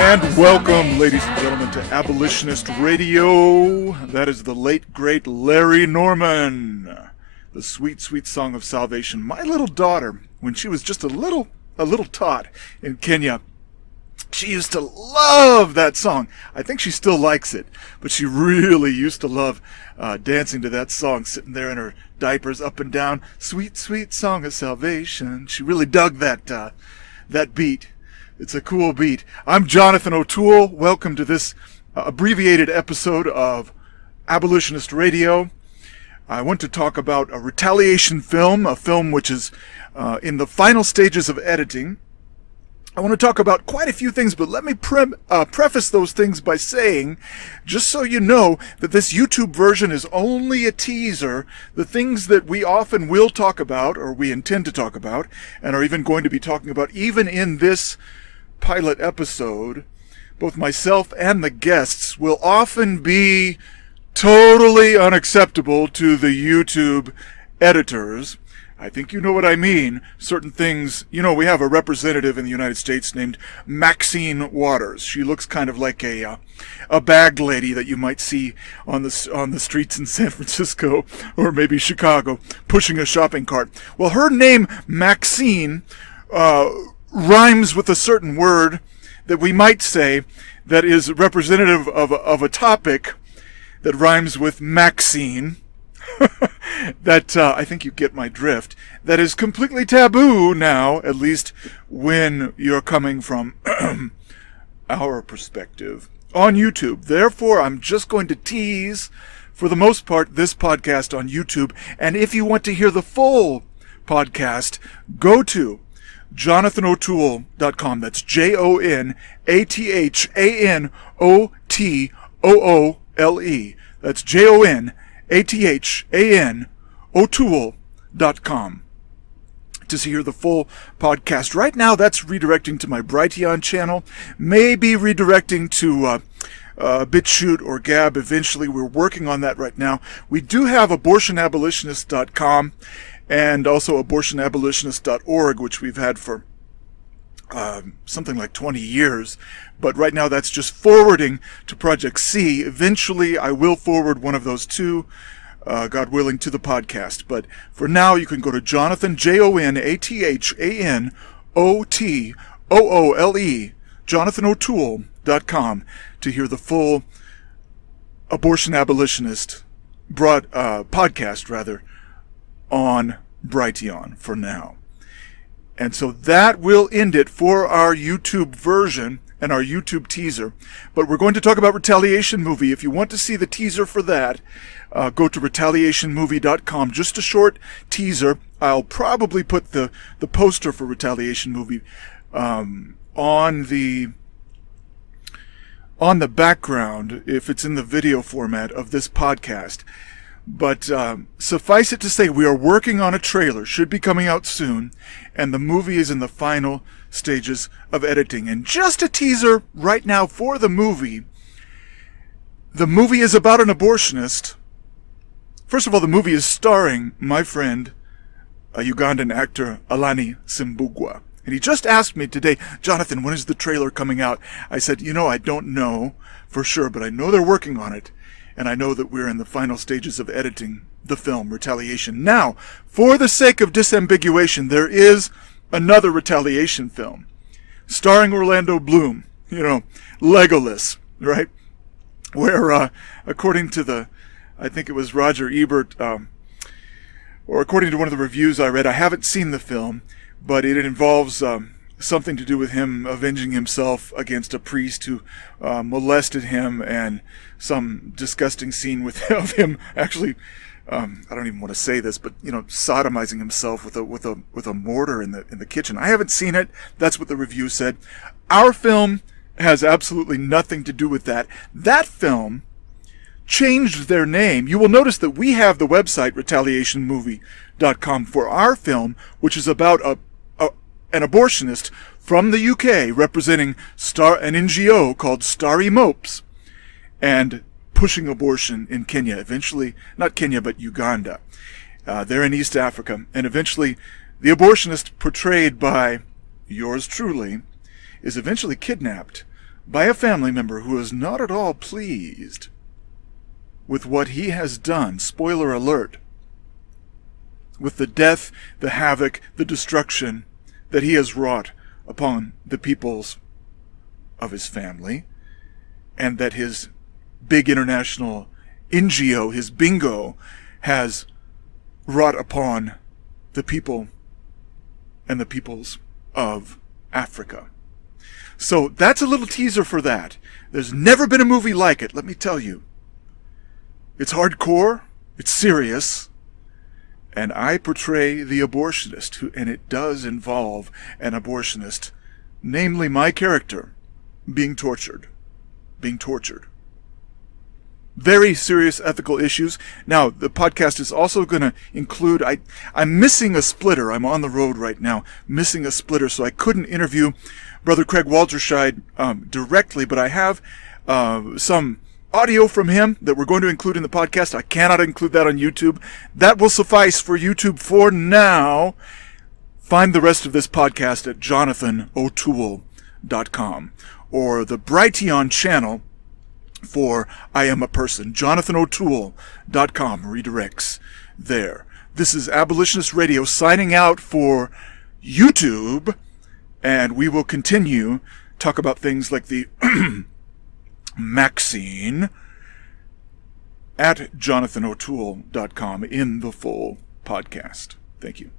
And welcome, ladies and gentlemen, to Abolitionist Radio. That is the late, great Larry Norman. The sweet, sweet song of salvation. My little daughter, when she was just a little tot in Kenya, she used to love that song. I think she still likes it, but she really used to love dancing to that song, sitting there in her diapers up and down. Sweet, sweet song of salvation. She really dug that beat. It's a cool beat. I'm Jonathan O'Toole. Welcome to this abbreviated episode of Abolitionist Radio. I want to talk about a retaliation film, a film which is in the final stages of editing. I want to talk about quite a few things, but let me preface those things by saying, just so you know, that this YouTube version is only a teaser. The things that we often will talk about, or we intend to talk about, and are even going to be talking about, even in this pilot episode, both myself and the guests will often be totally unacceptable to the YouTube editors. I think you know what I mean. Certain things, you know, we have a representative in the United States named Maxine Waters. She looks kind of like a bag lady that you might see on the streets in San Francisco or maybe Chicago pushing a shopping cart. Well, her name, Maxine, rhymes with a certain word that we might say that is representative of a topic that rhymes with Maxine. That I think you get my drift. That is completely taboo now, at least when you're coming from our perspective on YouTube. Therefore, I'm just going to tease, for the most part, this podcast on YouTube. And if you want to hear the full podcast, go to JonathanOtoole.com. That's JonathanOtoole. That's JonathanOtoole.com to hear the full podcast. Right now, that's redirecting to my Brighteon channel. Maybe redirecting to BitChute or Gab eventually. We're working on that right now. We do have abortionabolitionist.com. and also abortionabolitionist.org, which we've had for something like 20 years. But right now that's just forwarding to Project C. Eventually I will forward one of those two, God willing, to the podcast. But for now you can go to Jonathan, JonathanOtoole, JonathanOtoole.com to hear the full Abortion Abolitionist podcast, on Brighteon for now. And so that will end it for our YouTube version and our YouTube teaser. But we're going to talk about Retaliation Movie. If you want to see the teaser for that, go to retaliationmovie.com. Just a short teaser. I'll probably put the poster for Retaliation Movie on the background, if it's in the video format of this podcast. But suffice it to say, we are working on a trailer, should be coming out soon, and the movie is in the final stages of editing. And just a teaser right now for the movie. The movie is about an abortionist. First of all, the movie is starring my friend, a Ugandan actor, Alani Simbugwa. And he just asked me today, Jonathan, when is the trailer coming out? I said, I don't know for sure, but I know they're working on it. And I know that we're in the final stages of editing the film, Retaliation. Now, for the sake of disambiguation, there is another Retaliation film, starring Orlando Bloom, Legolas, right? Where, according to I think it was Roger Ebert, or according to one of the reviews I read, I haven't seen the film, but it involves something to do with him avenging himself against a priest who molested him, and some disgusting scene of him actually, I don't even want to say this, but sodomizing himself with a mortar in the kitchen. I haven't seen it. That's what the review said. Our film has absolutely nothing to do with that. That film changed their name. You will notice that we have the website retaliationmovie.com for our film, which is about an abortionist from the UK representing an NGO called Starry Mopes and pushing abortion in Kenya. Eventually, not Kenya, but Uganda. They're in East Africa. And eventually, the abortionist portrayed by yours truly is eventually kidnapped by a family member who is not at all pleased with what he has done. Spoiler alert. With the death, the havoc, the destruction that he has wrought upon the peoples of his family, and that his big international NGO, his bingo, has wrought upon the people and the peoples of Africa. So that's a little teaser for that. There's never been a movie like it, let me tell you. It's hardcore, it's serious, and I portray the abortionist, and it does involve an abortionist, namely my character, being tortured. Very serious ethical issues. Now, the podcast is also going to include, I'm missing a splitter. I'm on the road right now, missing a splitter, so I couldn't interview Brother Craig Walterscheid directly, but I have some audio from him that we're going to include in the podcast. I cannot include that on YouTube. That will suffice for YouTube for now. Find the rest of this podcast at jonathanotoole.com or the Brighteon channel for I Am a Person. jonathanotoole.com redirects there. This is Abolitionist Radio signing out for YouTube, and we will continue talk about things like the Maxine at jonathanotoole.com in the full podcast. Thank you.